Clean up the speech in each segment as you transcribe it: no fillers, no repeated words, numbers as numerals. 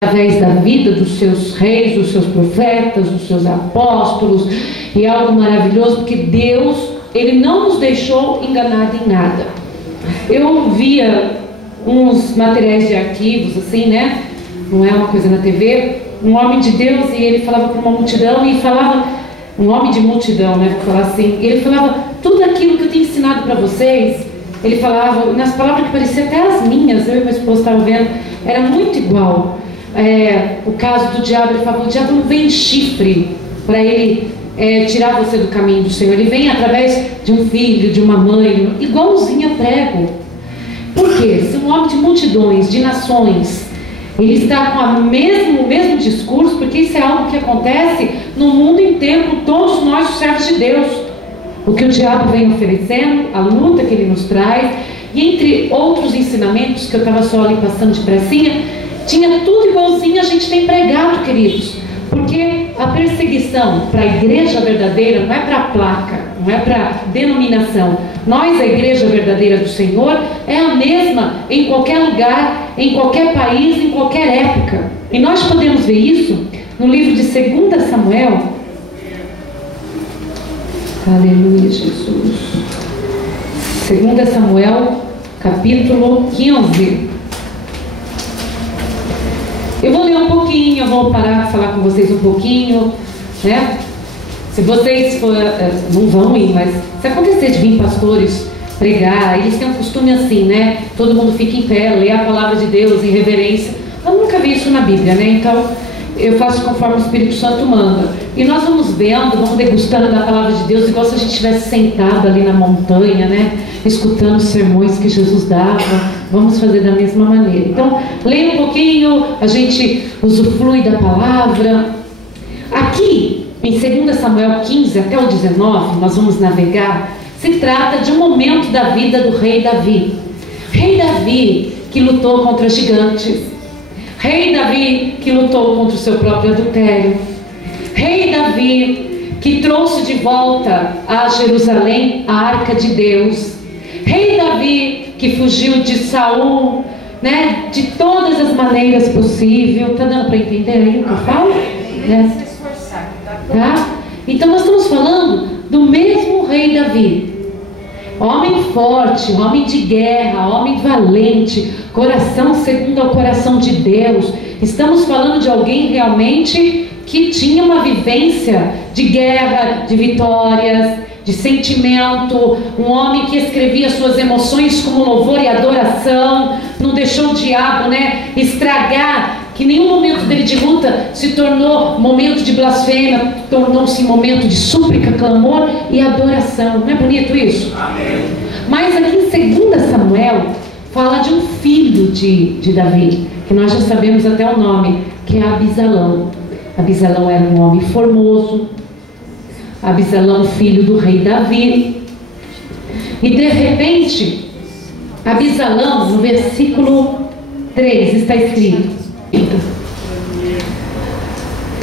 através da vida dos seus reis, dos seus profetas, dos seus apóstolos, e é algo maravilhoso, porque Deus, Ele não nos deixou enganado em nada. Eu via uns materiais de arquivos, assim, né? Não é uma coisa na TV, um homem de Deus, e ele falava para uma multidão, e falava, um homem de multidão, né? Vou falar assim, ele falava, tudo aquilo que eu tenho ensinado para vocês, ele falava, nas palavras que pareciam até as minhas, eu e meu esposo estavam vendo, era muito igual. O caso do diabo, ele falava, o diabo não vem em chifre para ele tirar você do caminho do Senhor, ele vem através de um filho, de uma mãe, igualzinho a prego. Por quê? Se um homem de multidões, de nações, ele está com o mesmo discurso, porque isso é algo que acontece no mundo inteiro, com todos nós, os servos de Deus. O que o diabo vem oferecendo, a luta que ele nos traz, e entre outros ensinamentos que eu estava só ali passando de pressinha, tinha tudo igualzinho a gente tem pregado, queridos. Porque a perseguição para a igreja verdadeira não é para a placa, não é para a denominação. Nós, a igreja verdadeira do Senhor, é a mesma em qualquer lugar, em qualquer país, em qualquer época. E nós podemos ver isso no livro de 2 Samuel. Aleluia, Jesus. 2 Samuel, capítulo 15. Eu vou ler um pouquinho, eu vou parar de falar com vocês um pouquinho, né? Se vocês não vão ir, mas se acontecer de vir pastores pregar, eles têm um costume assim, né? Todo mundo fica em pé, lê a palavra de Deus em reverência. Eu nunca vi isso na Bíblia, né? Então, eu faço conforme o Espírito Santo manda. E nós vamos vendo, vamos degustando da palavra de Deus, igual se a gente estivesse sentado ali na montanha, né? Escutando os sermões que Jesus dava. Vamos fazer da mesma maneira. Então, leia um pouquinho, a gente usufrui da palavra. Aqui, em 2 Samuel 15 até o 19, nós vamos navegar. Se trata de um momento da vida do rei Davi. Rei Davi que lutou contra gigantes. Rei Davi que lutou contra o seu próprio adultério. Rei Davi que trouxe de volta a Jerusalém a arca de Deus. Rei Davi que fugiu de Saul, né, de todas as maneiras possíveis. Tá dando para entender aí o que eu falo? Né? Tá? Então nós estamos falando do mesmo rei Davi. Homem forte, homem de guerra, homem valente, coração segundo ao coração de Deus. Estamos falando de alguém realmente que tinha uma vivência de guerra, de vitórias, de sentimento, um homem que escrevia suas emoções como louvor e adoração, não deixou o diabo, né, estragar, que nenhum momento dele de luta se tornou momento de blasfêmia, tornou-se momento de súplica, clamor e adoração. Não é bonito isso? Amém. Mas aqui em 2 Samuel fala de um filho de Davi, que nós já sabemos até o nome, que é Abisalão. Abisalão era um homem formoso, Abisalão, filho do rei Davi. E de repente, Abisalão, no versículo 3, está escrito.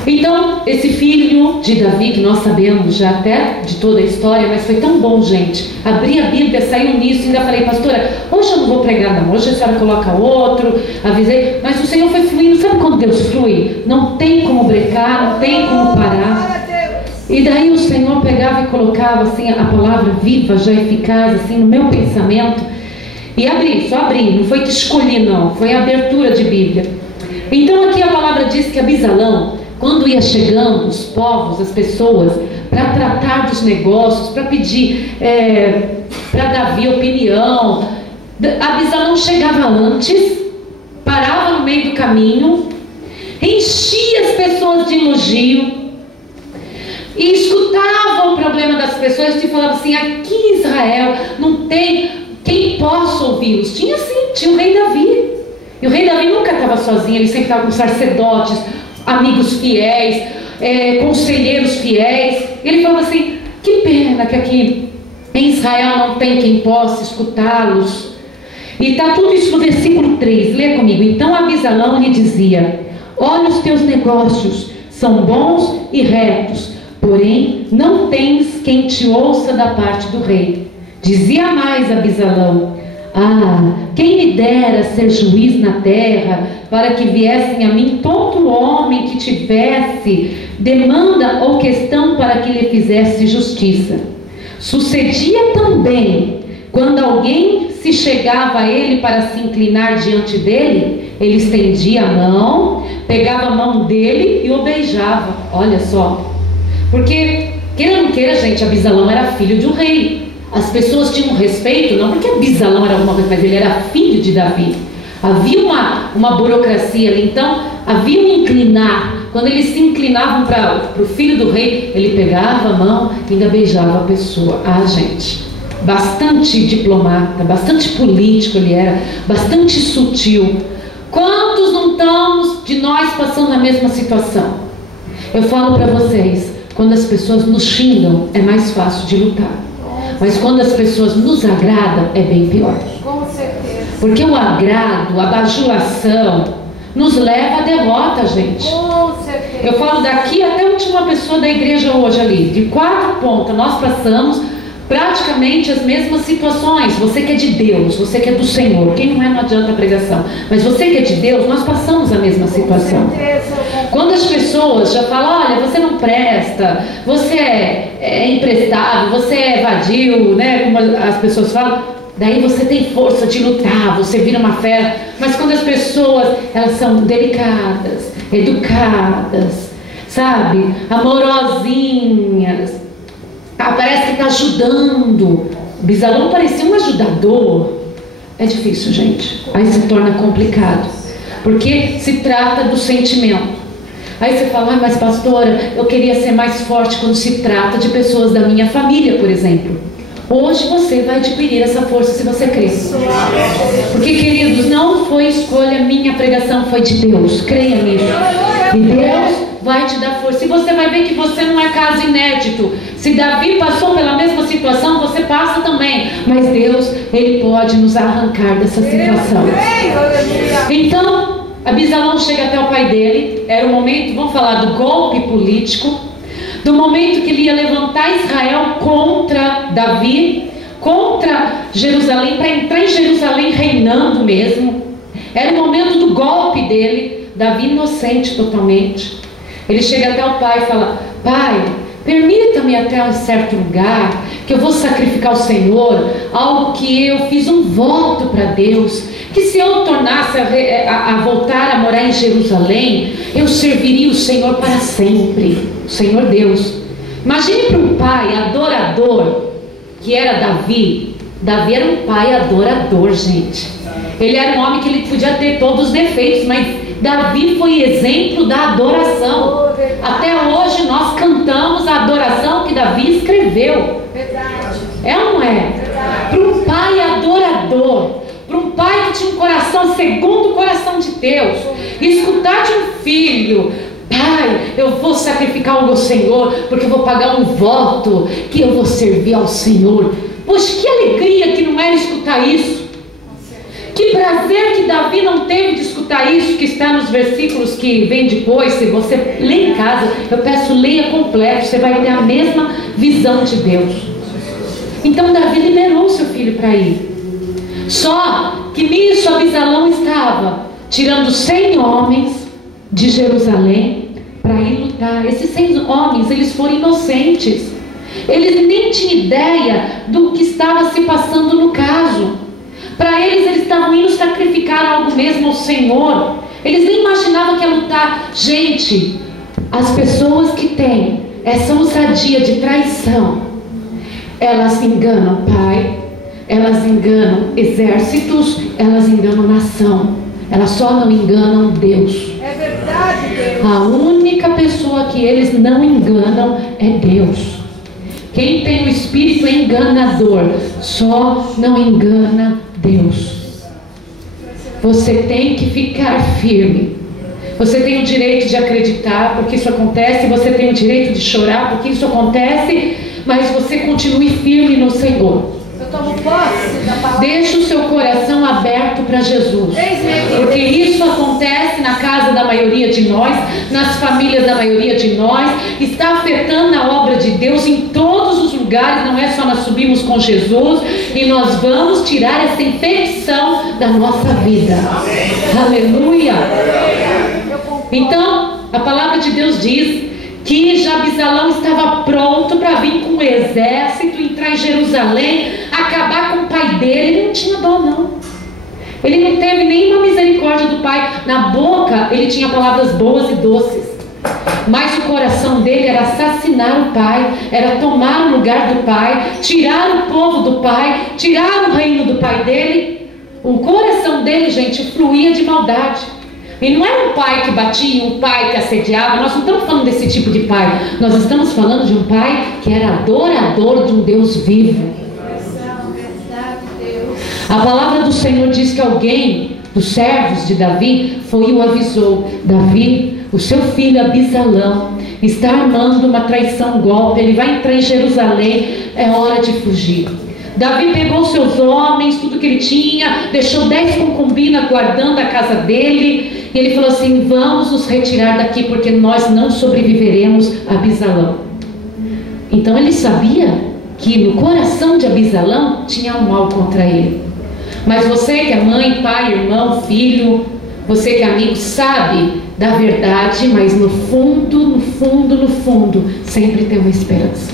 Então, esse filho de Davi, que nós sabemos já até de toda a história, mas foi tão bom, gente. Abri a Bíblia, saiu nisso, ainda falei, pastora, hoje eu não vou pregar não, hoje a senhora coloca outro, avisei, mas o Senhor foi fluindo. Sabe quando Deus flui? Não tem como brecar, não tem como parar. E daí o Senhor pegava e colocava assim a palavra viva, já eficaz, assim no meu pensamento. E abri, só abri, não foi que escolhi não, foi a abertura de Bíblia. Então aqui a palavra diz que Abisalão, quando ia chegando os povos, as pessoas, para tratar dos negócios, para pedir para Davi opinião, Abisalão chegava antes, parava no meio do caminho, enchia as pessoas de elogio, e escutava o problema das pessoas e falava assim, aqui em Israel não tem quem possa ouvi-los. Tinha sim, tinha o rei Davi. E o rei Davi nunca estava sozinho, ele sempre estava com sacerdotes, amigos fiéis, conselheiros fiéis. Ele falava assim, que pena que aqui em Israel não tem quem possa escutá-los. E está tudo isso no versículo 3, lê comigo. Então Abisalão lhe dizia, olha, os teus negócios são bons e retos, porém não tens quem te ouça da parte do rei. Dizia mais Abisalão, Quem me dera ser juiz na terra, para que viessem a mim todo homem que tivesse demanda ou questão para que lhe fizesse justiça. Sucedia também, quando alguém se chegava a ele para se inclinar diante dele, ele estendia a mão, pegava a mão dele e o beijava. Olha só, porque, queira ou não queira, gente, Abisalão era filho de um rei. As pessoas tinham respeito, não porque Abisalão era alguma coisa, mas ele era filho de Davi. Havia uma burocracia ali, então havia um inclinar. Quando eles se inclinavam para o filho do rei, ele pegava a mão e ainda beijava a pessoa. Gente, bastante diplomata, bastante político ele era, bastante sutil. Quantos não estamos de nós passando a mesma situação? Eu falo para vocês, quando as pessoas nos xingam, é mais fácil de lutar. Mas quando as pessoas nos agradam, é bem pior. Com certeza. Porque o agrado, a bajulação, nos leva à derrota, gente. Com certeza. Eu falo daqui até a última pessoa da igreja hoje ali. De 4 pontas, nós passamos praticamente as mesmas situações. Você que é de Deus, você que é do Senhor. Quem não é, não adianta a pregação. Mas você que é de Deus, nós passamos a mesma situação. Com certeza. Quando as pessoas já falam, olha, você não presta, você é imprestável, você é vadio, né? Como as pessoas falam, daí você tem força de lutar, você vira uma fera. Mas quando as pessoas, elas são delicadas, educadas, sabe? Amorosinhas, parece que está ajudando. Bisalão parecia um ajudador. É difícil, gente. Aí se torna complicado, porque se trata do sentimento. Aí você fala, mas pastora, eu queria ser mais forte quando se trata de pessoas da minha família, por exemplo. Hoje você vai adquirir essa força se você crer. Porque, queridos, não foi escolha minha, a pregação foi de Deus. Creia nisso. E Deus vai te dar força. E você vai ver que você não é caso inédito. Se Davi passou pela mesma situação, você passa também. Mas Deus, Ele pode nos arrancar dessa situação. Então, Abisalão chega até o pai dele. Era o momento, vamos falar do golpe político, do momento que ele ia levantar Israel contra Davi, contra Jerusalém, para entrar em Jerusalém reinando mesmo. Era o momento do golpe dele. Davi inocente totalmente. Ele chega até o pai e fala, pai, permita-me até um certo lugar, que eu vou sacrificar ao Senhor, algo que eu fiz um voto para Deus, que se eu tornasse a voltar a morar em Jerusalém, eu serviria o Senhor para sempre, o Senhor Deus. Imagine para um pai adorador, que era Davi. Davi era um pai adorador, gente. Ele era um homem que ele podia ter todos os defeitos, mas Davi foi exemplo da adoração. Até hoje nós cantamos a adoração que Davi escreveu. Verdade. É ou não é? Para um pai adorador, para um pai que tinha um coração segundo o coração de Deus, escutar de um filho, pai, eu vou sacrificar o meu Senhor, porque eu vou pagar um voto que eu vou servir ao Senhor. Poxa, que alegria que não era escutar isso. Que prazer que Davi não teve de escutar isso, que está nos versículos que vem depois. Se você lê em casa, eu peço, leia completo, você vai ter a mesma visão de Deus. Então Davi liberou seu filho para ir. Só que nisso Abisalão estava tirando 100 homens de Jerusalém para ir lutar. Esses 100 homens, eles foram inocentes. Eles nem tinham ideia do que estava se passando no caso. Para eles estavam indo sacrificar algo mesmo ao Senhor. Eles nem imaginavam que ia lutar. Gente, as pessoas que têm essa ousadia de traição, elas enganam pai, elas enganam exércitos, elas enganam nação. Elas só não enganam Deus. É verdade, Deus. A única pessoa que eles não enganam é Deus. Quem tem o espírito enganador só não engana Deus. Você tem que ficar firme. Você tem o direito de acreditar porque isso acontece, você tem o direito de chorar porque isso acontece, mas você continue firme no Senhor. Eu tomo posse da palavra. Deixe o seu coração aberto para Jesus, porque isso acontece na casa da maioria de nós, nas famílias da maioria de nós, está afetando a obra de Deus em todos os lugares. lugares, não é só nós subimos com Jesus e nós vamos tirar essa infecção da nossa vida. Aleluia! Então, a palavra de Deus diz que já Absalão estava pronto para vir com o exército, entrar em Jerusalém, acabar com o pai dele. Ele não tinha dó, não. Ele não teve nenhuma misericórdia do pai. Na boca ele tinha palavras boas e doces, mas o coração dele era assassinar o pai, era tomar o lugar do pai, tirar o povo do pai, tirar o reino do pai dele. O coração dele, gente, fluía de maldade. E não era um pai que batia, um pai que assediava. Nós não estamos falando desse tipo de pai. Nós estamos falando de um pai que era adorador de um Deus vivo. A palavra do Senhor diz que alguém dos servos de Davi foi e o avisou: Davi, o seu filho Absalão está armando uma traição, um golpe. Ele vai entrar em Jerusalém, é hora de fugir. Davi pegou seus homens, tudo que ele tinha, deixou 10 concubinas guardando a casa dele, e ele falou assim: vamos nos retirar daqui, porque nós não sobreviveremos a Absalão. Então ele sabia que no coração de Absalão tinha um mal contra ele. Mas você que é mãe, pai, irmão, filho, você que é amigo, sabe da verdade, mas no fundo, sempre tem uma esperança.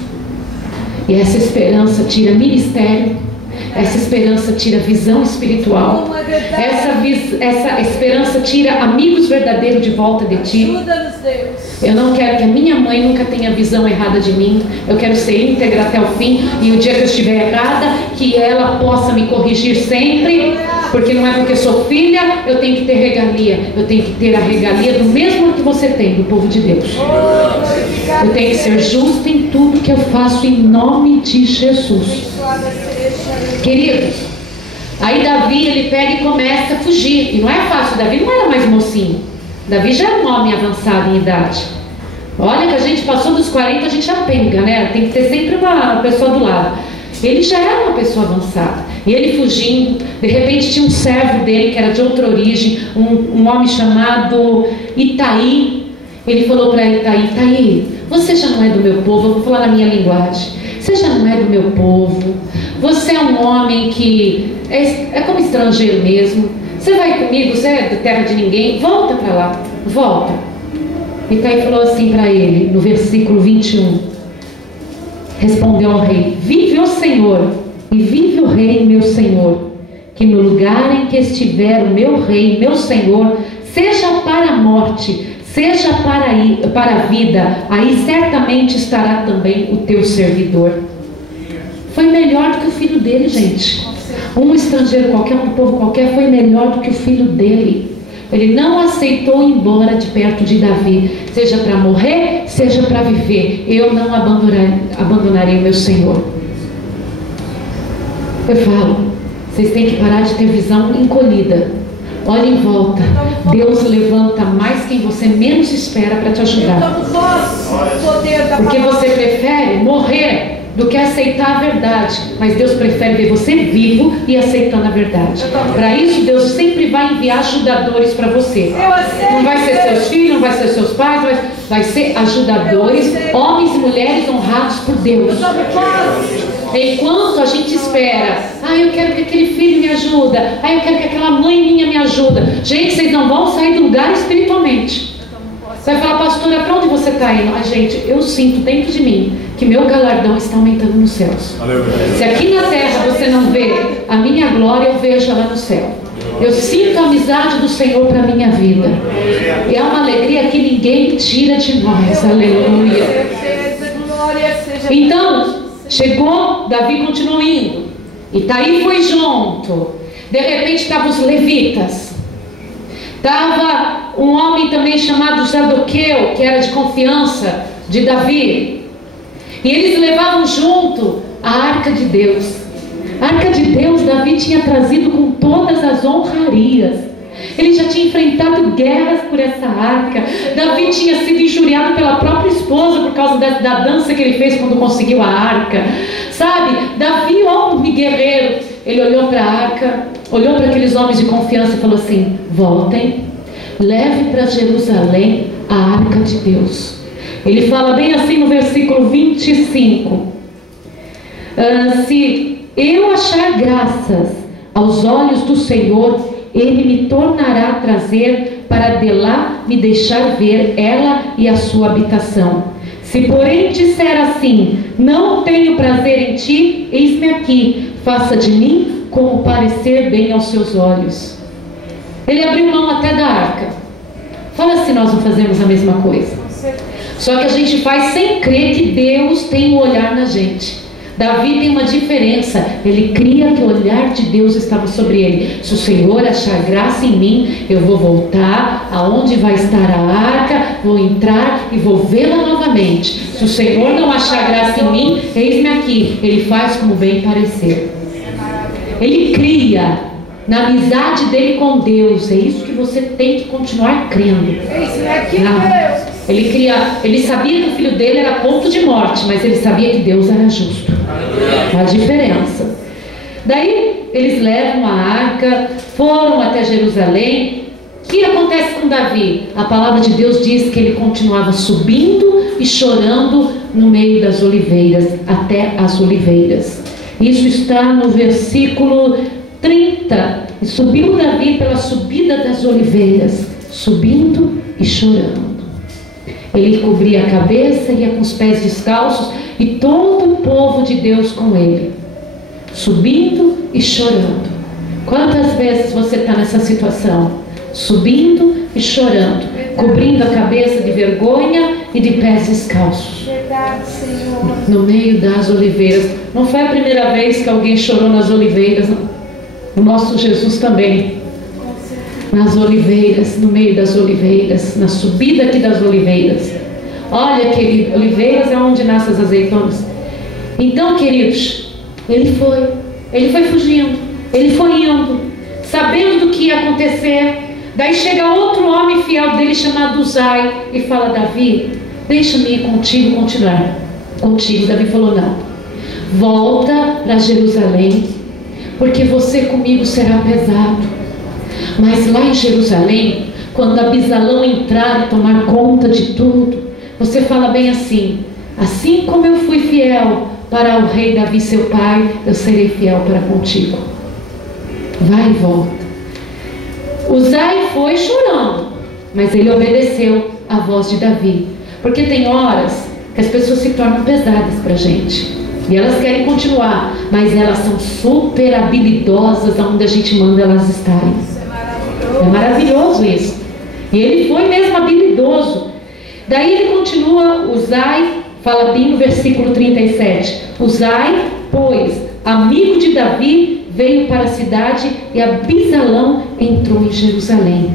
E essa esperança tira ministério, essa esperança tira visão espiritual, essa esperança tira amigos verdadeiros de volta de ti. Eu não quero que a minha mãe nunca tenha visão errada de mim. Eu quero ser íntegra até o fim, e o dia que eu estiver errada, que ela possa me corrigir sempre, porque não é porque sou filha eu tenho que ter regalia. Eu tenho que ter a regalia do mesmo que você tem, do povo de Deus. Eu tenho que ser justa em tudo que eu faço, em nome de Jesus. Queridos, aí Davi, ele pega e começa a fugir. E não é fácil, Davi não era mais mocinho. Davi já era um homem avançado em idade. Olha que a gente passou dos 40, a gente já penga, né? Tem que ter sempre uma pessoa do lado. Ele já era uma pessoa avançada. E ele fugindo, de repente tinha um servo dele que era de outra origem, um homem chamado Itaí. Ele falou para Itaí: Itaí, você já não é do meu povo. Eu vou falar na minha linguagem. Você já não é do meu povo. Você é um homem que é como estrangeiro mesmo. Você vai comigo, você é da terra de ninguém. Volta para lá, volta. Itaí falou assim para ele, no versículo 21. Respondeu ao rei: vive o Senhor, e vive o rei meu senhor, que no lugar em que estiver o meu rei, meu senhor, seja para a morte, seja para a vida, aí certamente estará também o teu servidor. Foi melhor do que o filho dele, gente. Um estrangeiro qualquer, um povo qualquer, foi melhor do que o filho dele. Ele não aceitou ir embora de perto de Davi, seja para morrer, seja para viver. Eu não abandonarei o meu Senhor. Eu falo, vocês têm que parar de ter visão encolhida. Olha em volta. Deus levanta mais quem você menos espera para te ajudar. Porque você prefere morrer do que aceitar a verdade, mas Deus prefere ver você vivo e aceitando a verdade. Para isso Deus sempre vai enviar ajudadores para você. Não vai ser seus filhos, não vai ser seus pais, vai ser ajudadores, homens e mulheres honrados por Deus. Enquanto a gente espera, eu quero que aquele filho me ajude, eu quero que aquela mãe minha me ajude. Gente, vocês não vão sair do lugar espiritualmente. Você vai falar: pastora, para onde você está indo? Gente, eu sinto dentro de mim que meu galardão está aumentando nos céus. Se aqui na terra você não vê a minha glória, eu vejo lá no céu. Eu sinto a amizade do Senhor para a minha vida. E é uma alegria que ninguém tira de nós. Aleluia. Então, chegou, Davi continuou indo. Itaí foi junto. De repente estavam os levitas. Estava um homem também chamado Zadoqueu, que era de confiança de Davi. E eles levavam junto a arca de Deus. A arca de Deus, Davi tinha trazido com todas as honrarias. Ele já tinha enfrentado guerras por essa arca. Davi tinha sido injuriado pela própria esposa por causa da dança que ele fez quando conseguiu a arca. Sabe, Davi, homem guerreiro, ele olhou para a arca, olhou para aqueles homens de confiança e falou assim: voltem, leve para Jerusalém a arca de Deus. Ele fala bem assim no versículo 25: Se eu achar graças aos olhos do Senhor, Ele me tornará a trazer para de lá me deixar ver ela e a sua habitação. Se porém disser assim, não tenho prazer em ti, eis-me aqui, faça de mim como parecer bem aos seus olhos. Ele abriu mão até da arca. Fala se nós não fazemos a mesma coisa. Só que a gente faz sem crer que Deus tem um olhar na gente. Davi tem uma diferença. Ele cria que o olhar de Deus estava sobre ele. Se o Senhor achar graça em mim, eu vou voltar aonde vai estar a arca, vou entrar e vou vê-la novamente. Se o Senhor não achar graça em mim, eis-me aqui. Ele faz como bem parecer. Ele cria na amizade dele com Deus. É isso que você tem que continuar crendo. Ele sabia que o filho dele era ponto de morte, mas ele sabia que Deus era justo. A diferença. Daí eles levam a arca, foram até Jerusalém. O que acontece com Davi? A palavra de Deus diz que ele continuava subindo e chorando no meio das oliveiras, até as oliveiras. Isso está no versículo 30. E subiu Davi pela subida das oliveiras, subindo e chorando. Ele cobria a cabeça, ia com os pés descalços, e todo o povo de Deus com ele, subindo e chorando. Quantas vezes você está nessa situação? Subindo e chorando, cobrindo a cabeça de vergonha e de pés descalços. Verdade, Senhor. No meio das oliveiras. Não foi a primeira vez que alguém chorou nas oliveiras, não. O nosso Jesus também. Nas oliveiras, no meio das oliveiras, na subida aqui das oliveiras. Olha, querido, oliveiras é onde nascem as azeitonas. Então, queridos, ele foi fugindo, ele foi indo, sabendo do que ia acontecer. Daí chega outro homem fiel dele chamado Uzai e fala: Davi, deixa-me ir contigo, continuar contigo. Davi falou: não, volta para Jerusalém, porque você comigo será pesado. Mas lá em Jerusalém, quando Abisalão entrar e tomar conta de tudo, você fala bem assim: assim como eu fui fiel para o rei Davi seu pai, eu serei fiel para contigo. Vai e volta. Uzai foi chorando, mas ele obedeceu à voz de Davi. Porque tem horas que as pessoas se tornam pesadas para a gente, e elas querem continuar, mas elas são super habilidosas aonde a gente manda elas estarem. É maravilhoso isso. E ele foi mesmo habilidoso. Daí ele continua, Uzai, fala bem no versículo 37. Uzai, pois, amigo de Davi, veio para a cidade e Abisalão entrou em Jerusalém.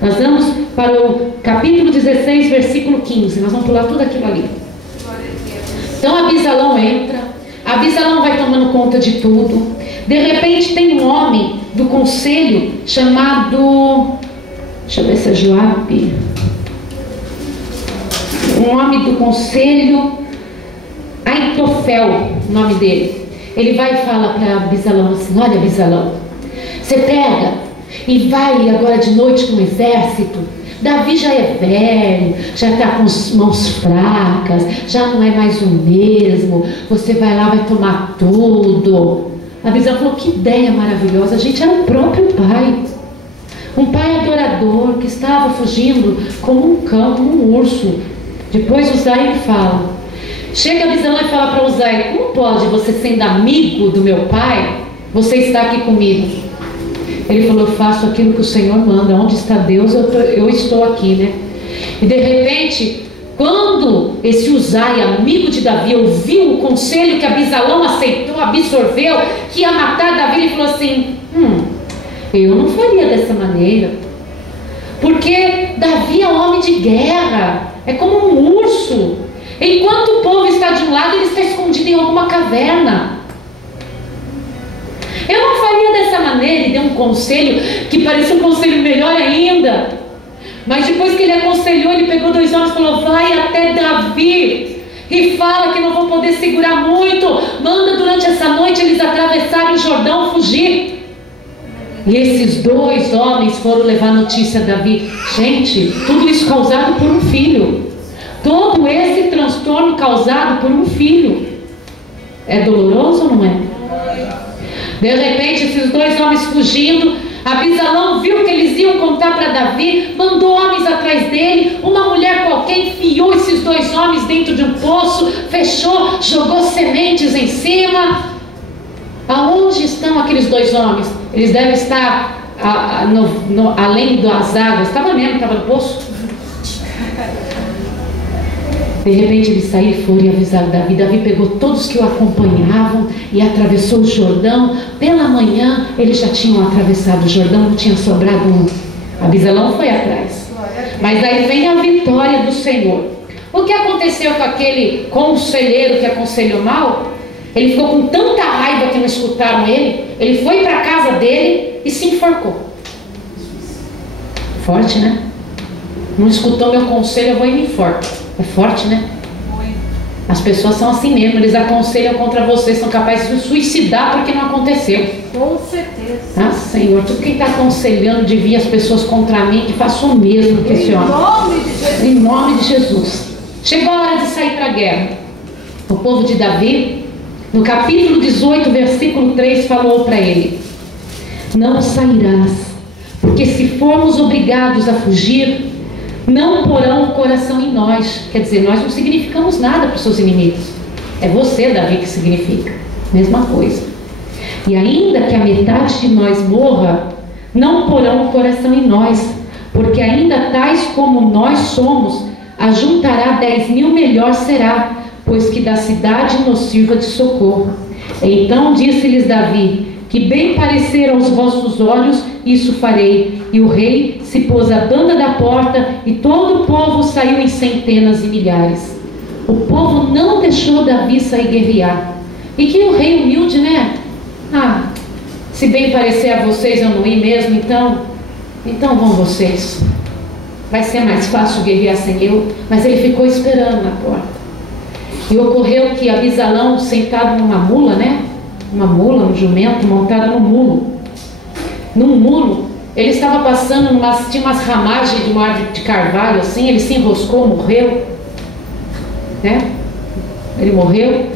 Nós vamos para o capítulo 16, versículo 15. Nós vamos pular tudo aquilo ali. Então Abisalão entra, Abisalão vai tomando conta de tudo. De repente tem um homem do conselho chamado, deixa eu ver se é Joabe, um homem do conselho, Aitofel, o nome dele. Ele vai e fala para Abisalão assim: olha, Abisalão, você pega e vai agora de noite com o exército. Davi já é velho, já está com as mãos fracas, já não é mais o mesmo. Você vai lá, vai tomar tudo. Abisalão falou: que ideia maravilhosa. A gente era o próprio pai, um pai adorador que estava fugindo como um cão, como um urso. Depois Uzai fala, chega Abisalão e fala para Uzai: como pode você, sendo amigo do meu pai, você está aqui comigo? Ele falou: eu faço aquilo que o Senhor manda. Onde está Deus, eu estou aqui, né? E de repente, quando esse Uzai, amigo de Davi, ouviu o conselho que Abisalão aceitou, absorveu, que ia matar Davi, ele falou assim: eu não faria dessa maneira, porque Davi é um homem de guerra, é como um urso. Enquanto o povo está de um lado, ele está escondido em alguma caverna. Eu não faria dessa maneira. E deu um conselho que parecia um conselho melhor ainda. Mas depois que ele aconselhou, ele pegou 2 homens e falou: vai até Davi e fala que não vou poder segurar muito. Manda durante essa noite eles atravessarem o Jordão, fugir. E esses 2 homens foram levar notícia a Davi. Gente, tudo isso causado por um filho. Todo esse transtorno causado por um filho. É doloroso ou não é? De repente, esses dois homens fugindo, Abisalão viu que eles iam contar para Davi, mandou homens atrás dele, uma mulher qualquer enfiou esses dois homens dentro de um poço, fechou, jogou sementes em cima. Aonde estão aqueles dois homens? Eles devem estar além das águas. Estava mesmo, estava no poço. De repente eles saíram e foram e avisaram Davi. Davi pegou todos que o acompanhavam e atravessou o Jordão. Pela manhã eles já tinham atravessado o Jordão, não tinha sobrado um. Abisalão foi atrás. Mas aí vem a vitória do Senhor. O que aconteceu com aquele conselheiro que aconselhou mal? Ele ficou com tanta raiva que não escutaram ele. Ele foi para a casa dele e se enforcou. Forte, né? Não escutou meu conselho, eu vou e me enforco. É forte, né? As pessoas são assim mesmo, eles aconselham contra vocês, são capazes de se suicidar porque não aconteceu. Com certeza. Ah, Senhor, tudo quem está aconselhando de vir as pessoas contra mim, que faça o mesmo que esse homem. Em nome de Jesus. Em nome de Jesus. Chegou a hora de sair para a guerra. O povo de Davi, no capítulo 18, versículo 3, falou para ele: não sairás, porque se formos obrigados a fugir, não porão o coração em nós. Quer dizer, nós não significamos nada para os seus inimigos. É você, Davi, que significa. Mesma coisa. E ainda que a metade de nós morra, não porão o coração em nós, porque ainda tais como nós somos, ajuntará 10.000 melhor será, pois que da cidade nos sirva de socorro. Então disse-lhes Davi: que bem parecer aos vossos olhos, isso farei. E o rei se pôs à banda da porta, e todo o povo saiu em centenas e milhares. O povo não deixou Davi sair guerrear. E que o rei humilde, né? Ah, se bem parecer a vocês eu não ir mesmo, então vão vocês. Vai ser mais fácil guerrear sem eu. Mas ele ficou esperando na porta. E ocorreu que Abisalão, sentado numa mula, né? Uma mula, um jumento montado num mulo. Num mulo, ele estava passando, tinha umas ramagens de uma árvore de carvalho assim, ele se enroscou, morreu. Né? Ele morreu.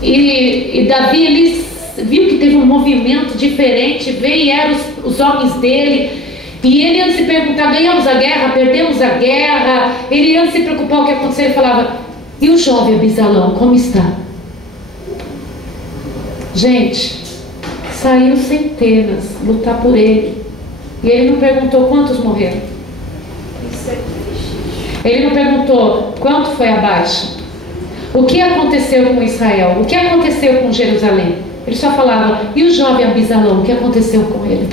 E Davi, ele viu que teve um movimento diferente, veio e eram os homens dele. E ele, antes de se perguntar, ganhamos a guerra, perdemos a guerra, ele, antes de se preocupar o que aconteceu, ele falava: e o jovem Abisalão, como está? Gente, saiu centenas lutar por ele. E ele não perguntou quantos morreram. Isso é triste. Ele não perguntou quanto foi a baixa. O que aconteceu com Israel? O que aconteceu com Jerusalém? Ele só falava: e o jovem Abisalão, o que aconteceu com ele?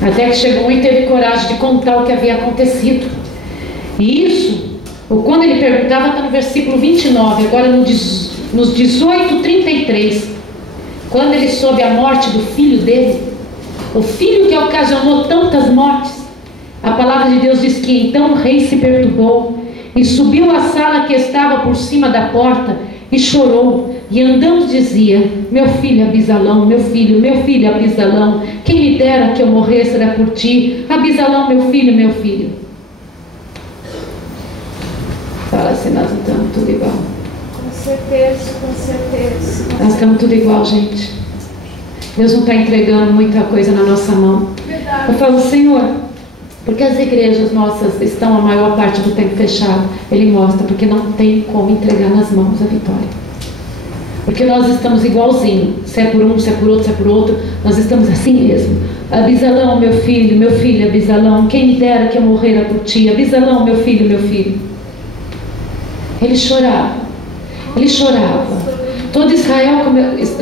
Até que chegou um e teve coragem de contar o que havia acontecido. E isso, quando ele perguntava, está no versículo 29, agora nos 18:33. Quando ele soube a morte do filho dele, o filho que ocasionou tantas mortes, a palavra de Deus diz que então o rei se perturbou e subiu à sala que estava por cima da porta e chorou, e andando dizia: meu filho Abisalão, meu filho Abisalão, quem me dera que eu morresse era por ti, Abisalão, meu filho, meu filho. Fala se nós não estamos tudo igual. Com certeza, com certeza. Nós estamos tudo igual, gente. Deus não está entregando muita coisa na nossa mão. Verdade. Eu falo: Senhor, porque as igrejas nossas estão a maior parte do tempo fechadas? Ele mostra, porque não tem como entregar nas mãos a vitória. Porque nós estamos igualzinho, se é por um, se é por outro, se é por outro, nós estamos assim mesmo. Abisalão, meu filho, Abisalão, quem me dera que eu morrera por ti, Abisalão, meu filho, meu filho. Ele chorava, ele chorava. Todo Israel,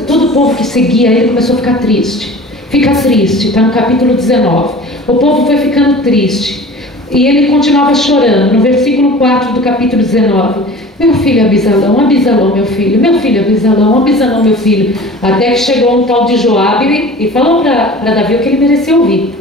todo o povo que seguia ele começou a ficar triste. Fica triste, está no capítulo 19. O povo foi ficando triste. E ele continuava chorando, no versículo 4 do capítulo 19. Meu filho Abisalão, Abisalão, meu filho Abisalão, Abisalão, meu filho. Até que chegou um tal de Joabe e falou para Davi o que ele mereceu ouvir.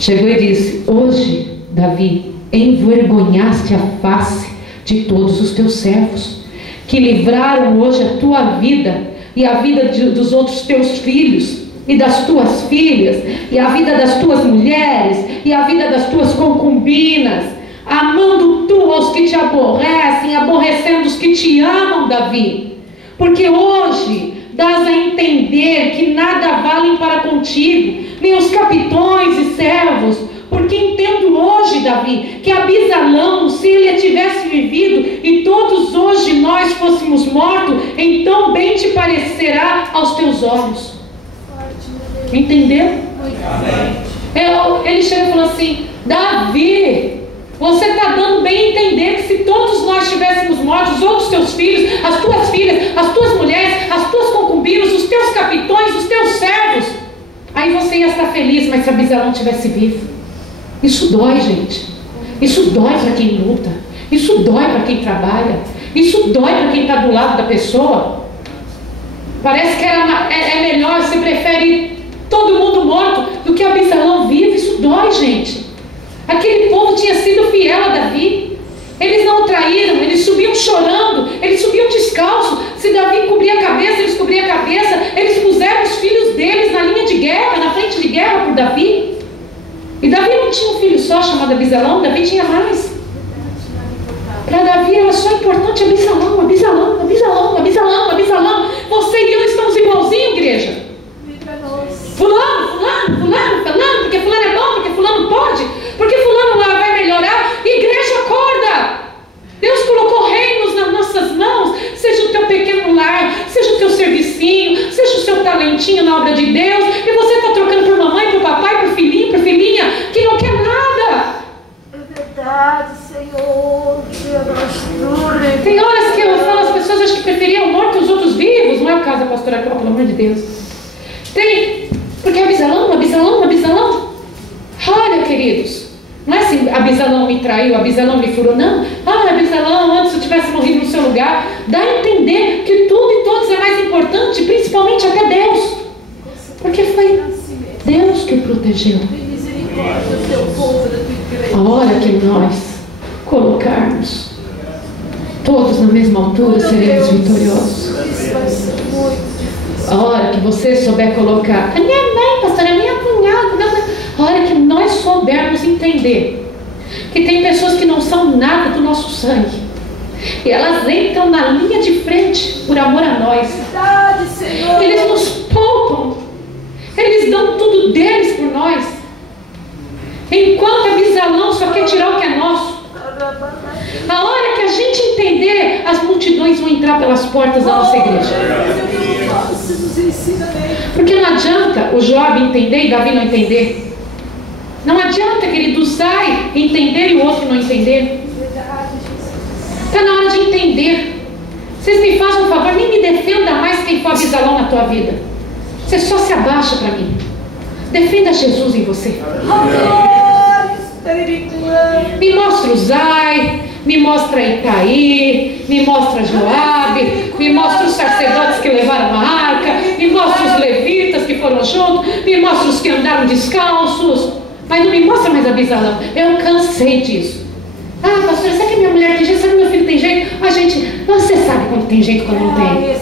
Chegou e disse: hoje, Davi, envergonhaste a face de todos os teus servos, que livraram hoje a tua vida e a vida dos outros teus filhos e das tuas filhas, e a vida das tuas mulheres, e a vida das tuas concubinas. amando tu aos que te aborrecem, aborrecendo os que te amam, Davi. Porque hoje dás a entender que nada valem para contigo, nem os capitões e servos. Porque entendo hoje, Davi, que Abisalão, se ele tivesse vivido e todos hoje nós fôssemos mortos, então bem te parecerá aos teus olhos. Entendeu? Ele chega e falou assim: Davi, você está dando bem a entender que se todos nós estivéssemos mortos, os outros teus filhos, as tuas filhas, as tuas mulheres, as tuas concubinas, os teus capitões, os teus servos, aí você ia estar feliz. Mas se Abisalão estivesse vivo, isso dói, gente. Isso dói para quem luta. Isso dói para quem trabalha. Isso dói para quem está do lado da pessoa. Parece que é melhor, você prefere todo mundo morto do que Abisalão vivo. Isso dói, gente. Aquele povo tinha sido fiel a Davi. Eles não o traíram, eles subiam chorando, eles subiam descalço. Se Davi cobria a cabeça, eles cobriam a cabeça. Eles puseram os filhos deles na linha de guerra, na frente de guerra por Davi. E Davi não tinha um filho só chamado Abisalão, Davi tinha mais. Para Davi era só importante Abisalão, Abisalão, Abisalão, Abisalão, Abisalão. Você e eu estamos igualzinho, igreja. Fulano, fulano, fulano, fulano, porque fulano é bom, porque fulano pode, porque fulano vai melhorar. Igreja, acorda! Deus colocou reinos nas nossas mãos. Seja o teu pequeno lar, seja o teu servicinho, seja o seu talentinho na obra de Deus, e você está trocando por mamãe, por papai, por filhinho, por filhinha, que não quer nada. É verdade, Senhor. Tem horas que eu falo, as pessoas acham que preferiam mortos os outros vivos. Não é o caso da pastora Cláudia, pelo amor de Deus. Tem, porque Abisalão, Abisalão, Abisalão. Olha, queridos, não é assim, Abisalão me traiu, Abisalão me furou, não. Absalão, antes eu tivesse morrido no seu lugar. Dá a entender que tudo e todos é mais importante, principalmente até Deus, porque foi Deus que o protegeu. A hora que nós colocarmos todos na mesma altura, seremos vitoriosos. A hora que você souber colocar a minha mãe, pastora, a minha cunhada, a hora que nós soubermos entender que tem pessoas que não são nada do nosso sangue, e elas entram na linha de frente por amor a nós. Eles nos poupam, eles dão tudo deles por nós, enquanto Abisalão só quer tirar o que é nosso. A hora que a gente entender, as multidões vão entrar pelas portas da nossa igreja. Porque não adianta o Jobe entender e Davi não entender. Não adianta, querido, Zai entender e o outro não entender. Está na hora de entender. Vocês me fazem um favor, nem me defenda mais quem for Abisalão na tua vida. Você só se abaixa para mim. Defenda Jesus em você. Me mostra o Zai, me mostra Itaí, me mostra Joabe, me mostra os sacerdotes que levaram a arca, me mostra os levitas que foram juntos, me mostra os que andaram descalços, mas não me mostra mais Abisalão. Eu cansei disso. Pastor, será que minha mulher tem jeito? Será que meu filho tem jeito? A gente, você sabe quando tem jeito e quando não tem.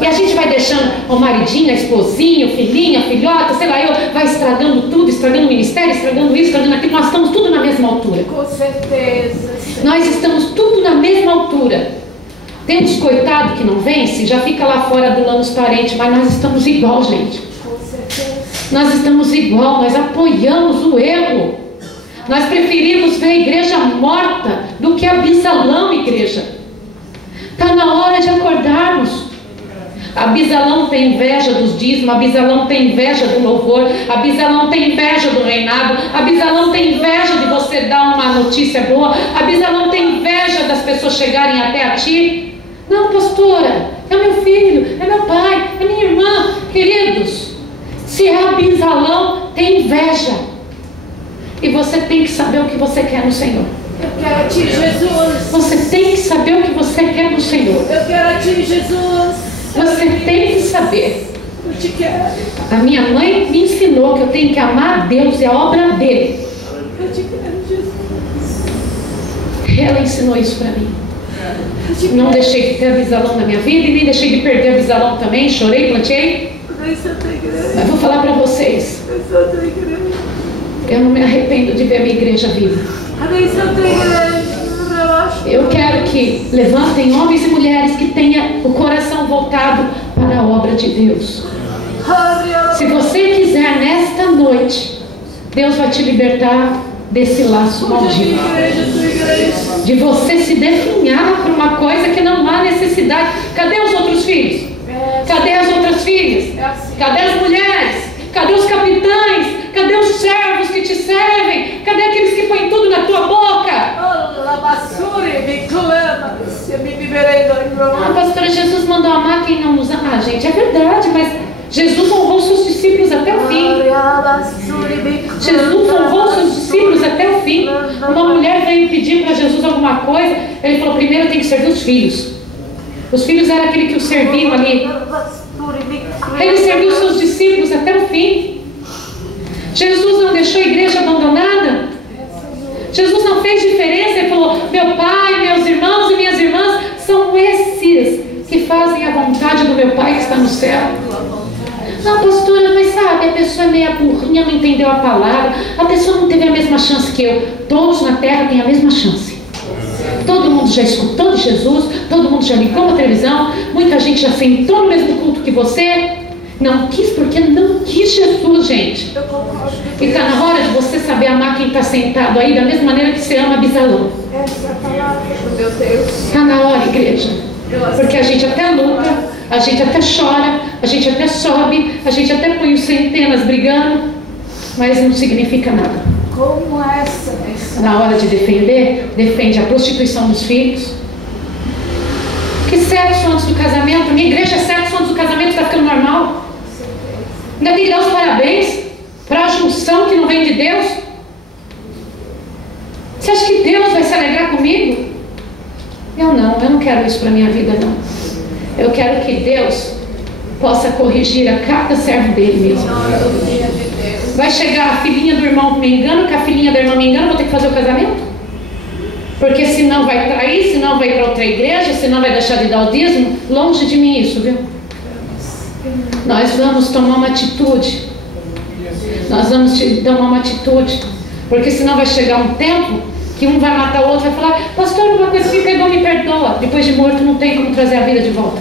E a gente vai deixando o maridinho, a esposinha, o filhinho, a filhota, sei lá, vai estragando tudo, estragando o ministério, estragando isso, estragando aquilo. Nós estamos tudo na mesma altura. Com certeza. Nós estamos tudo na mesma altura. Tem uns coitados que não vence, já fica lá fora adulando os parentes, mas nós estamos igual, gente. Com certeza. Nós estamos igual, nós apoiamos o erro. Nós preferimos ver a igreja morta do que Abisalão, igreja. Está na hora de acordarmos. Abisalão tem inveja dos dízimos, Abisalão tem inveja do louvor, Abisalão tem inveja do reinado, Abisalão tem inveja de você dar uma notícia boa, Abisalão tem inveja das pessoas chegarem até a ti. Não, pastora, é meu filho, é meu pai, é minha irmã. Queridos, se é Abisalão, tem inveja. E você tem que saber o que você quer no Senhor. Eu quero a ti, Jesus. Você tem que saber o que você quer no Senhor. Eu quero a ti, Jesus. Você tem que saber. Eu te quero. A minha mãe me ensinou que eu tenho que amar a Deus e a obra dele. Eu te quero, Jesus. Ela ensinou isso para mim. Não deixei de ter Abisalão na minha vida e nem deixei de perder Abisalão também. Chorei, plantei. Mas vou falar para vocês. Eu não me arrependo de ver a minha igreja viva. Abençoa a tua igreja. Eu quero que levantem homens e mulheres que tenham o coração voltado para a obra de Deus. Se você quiser nesta noite, Deus vai te libertar desse laço maldito. De você se definhar por uma coisa que não há necessidade. Cadê os outros filhos? Cadê as outras filhas? Cadê as mulheres? Cadê os capitães? Cadê os servos que te servem? Cadê aqueles que põem tudo na tua boca? Ah, pastora, Jesus mandou amar quem não nos ama. Ah, gente, é verdade, mas Jesus honrou seus discípulos até o fim. Jesus honrou seus discípulos até o fim. Uma mulher veio pedir para Jesus alguma coisa. Ele falou: primeiro tem que servir os filhos. Os filhos eram aquele que o serviam ali. Ele serviu seus discípulos até o fim. Jesus não deixou a igreja abandonada. Jesus não fez diferença. Ele falou: meu pai, meus irmãos e minhas irmãs são esses que fazem a vontade do meu pai que está no céu. Ah, pastora, mas sabe, a pessoa é meio burrinha, não entendeu a palavra, a pessoa não teve a mesma chance que eu. Todos na terra têm a mesma chance. Todo mundo já escutou de Jesus, todo mundo já ligou na televisão, muita gente já sentou no mesmo culto que você. Não quis porque não quis Jesus, gente. E está na hora de você saber amar quem está sentado aí da mesma maneira que você ama Absalão. Está na hora, igreja. Porque a gente até luta, a gente até chora, a gente até sobe, a gente até põe os centenas brigando, mas não significa nada. Como essa? Na hora de defender, defende a prostituição dos filhos. Que sexo antes do casamento? Minha igreja é sexo antes do casamento, está ficando normal. Ainda tem que dar os parabéns para a junção que não vem de Deus. Você acha que Deus vai se alegrar comigo? Eu não quero isso para a minha vida, não. Eu quero que Deus possa corrigir a cada servo dele mesmo. Vai chegar a filhinha do irmão me engana, que a filhinha da irmã me engana, vou ter que fazer o casamento? Porque senão vai trair, senão vai para outra igreja, senão vai deixar de dar o dízimo. Longe de mim isso, viu? Nós vamos tomar uma atitude. Nós vamos tomar uma atitude. Porque senão vai chegar um tempo que um vai matar o outro, vai falar: pastor, uma coisa que pegou, me perdoa. Depois de morto não tem como trazer a vida de volta.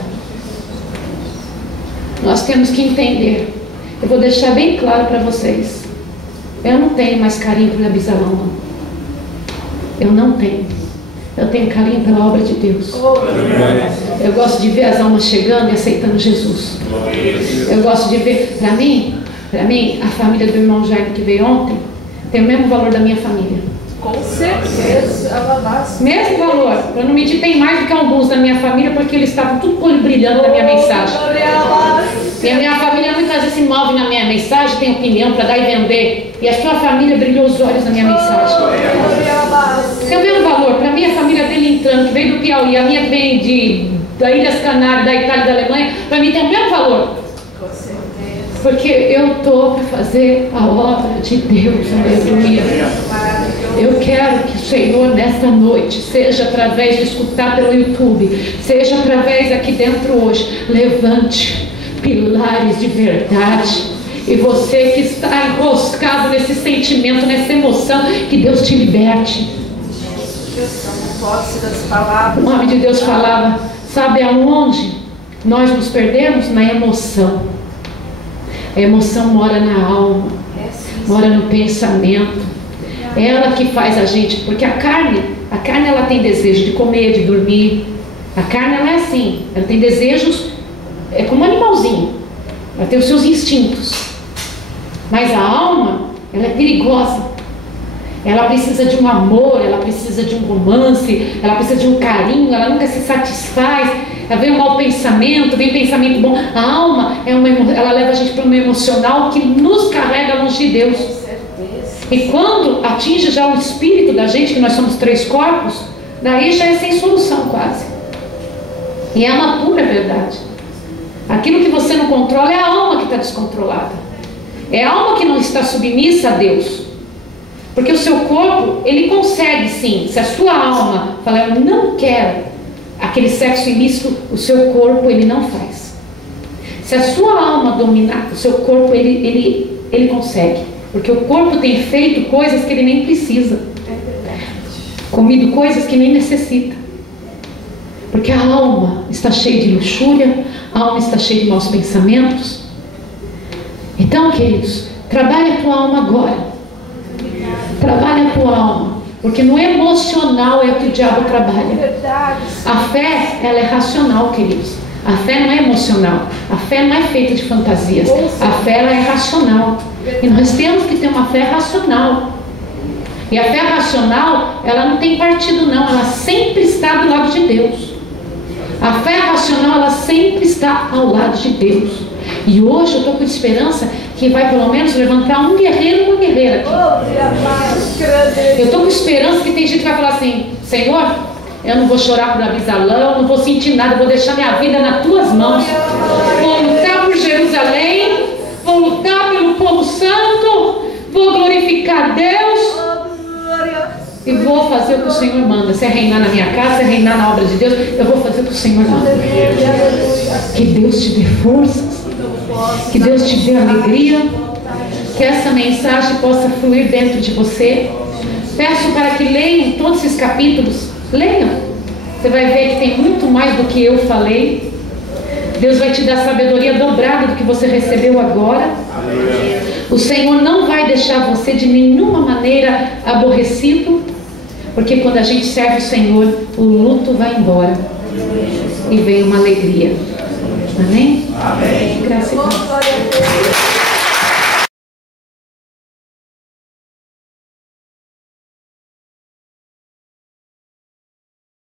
Nós temos que entender. Eu vou deixar bem claro para vocês. Eu não tenho mais carinho por Absalão, não. Eu não tenho. Eu tenho carinho pela obra de Deus. Eu gosto de ver as almas chegando e aceitando Jesus. Eu gosto de ver, para mim, a família do irmão Jair que veio ontem tem o mesmo valor da minha família. Com certeza. Mesmo valor. Eu não meditei mais do que alguns da minha família, porque eles estavam tudo com o olho brilhando na minha mensagem. E a minha família muitas vezes se move na minha mensagem, tem opinião para dar e vender. E a sua família brilhou os olhos na minha mensagem. Tem o mesmo valor. Para mim, a família dele entrando, que veio do Piauí, a minha que vem da Ilhas Canárias, da Itália e da Alemanha, para mim tem o mesmo valor. Porque eu estou para fazer a obra de Deus, aleluia. Eu quero que o Senhor nesta noite, seja através de escutar pelo YouTube, seja através aqui dentro hoje, levante pilares de verdade. E você que está enroscado nesse sentimento, nessa emoção, que Deus te liberte. O nome de Deus falava: sabe aonde nós nos perdemos? Na emoção. A emoção mora na alma, mora no pensamento. É ela que faz a gente, porque a carne ela tem desejo de comer, de dormir. A carne ela é assim, ela tem desejos, é como um animalzinho, ela tem os seus instintos. Mas a alma, ela é perigosa. Ela precisa de um amor, ela precisa de um romance, ela precisa de um carinho, ela nunca se satisfaz. Ela vem um mau pensamento, vem pensamento bom. A alma, ela leva a gente para um emocional que nos carrega longe de Deus. E quando atinge já o espírito da gente, que nós somos 3 corpos, daí já é sem solução quase. E é uma pura verdade. Aquilo que você não controla é a alma que está descontrolada. É a alma que não está submissa a Deus. Porque o seu corpo, ele consegue sim. Se a sua alma falar: eu não quero aquele sexo ilícito, o seu corpo, ele não faz. Se a sua alma dominar, o seu corpo, ele consegue. Porque o corpo tem feito coisas que ele nem precisa. comido coisas que nem necessita. Porque a alma está cheia de luxúria, a alma está cheia de maus pensamentos. Então, queridos, trabalhe a tua alma agora. Trabalhe a tua alma. Porque no emocional é o que o diabo trabalha. A fé, ela é racional, queridos. A fé não é emocional. A fé não é feita de fantasias. A fé, ela é racional. E nós temos que ter uma fé racional. E a fé racional, ela não tem partido não. Ela sempre está do lado de Deus. A fé racional, ela sempre está ao lado de Deus. E hoje eu estou com esperança que vai pelo menos levantar um guerreiro e uma guerreira aqui. Eu estou com esperança que tem gente que vai falar assim: Senhor, eu não vou chorar por Abisalão, não vou sentir nada, vou deixar minha vida nas tuas mãos. Vou lutar por Jerusalém, vou lutar pelo povo santo, vou glorificar Deus e vou fazer o que o Senhor manda. Se é reinar na minha casa, se é reinar na obra de Deus, eu vou fazer o que o Senhor manda. Que Deus te dê forças, que Deus te dê alegria, que essa mensagem possa fluir dentro de você. Peço para que leiam todos esses capítulos. Leiam. Você vai ver que tem muito mais do que eu falei. Deus vai te dar sabedoria dobrada do que você recebeu agora. O Senhor não vai deixar você de nenhuma maneira aborrecido, porque quando a gente serve o Senhor, o luto vai embora e vem uma alegria. Amém? Amém. Graças a Deus.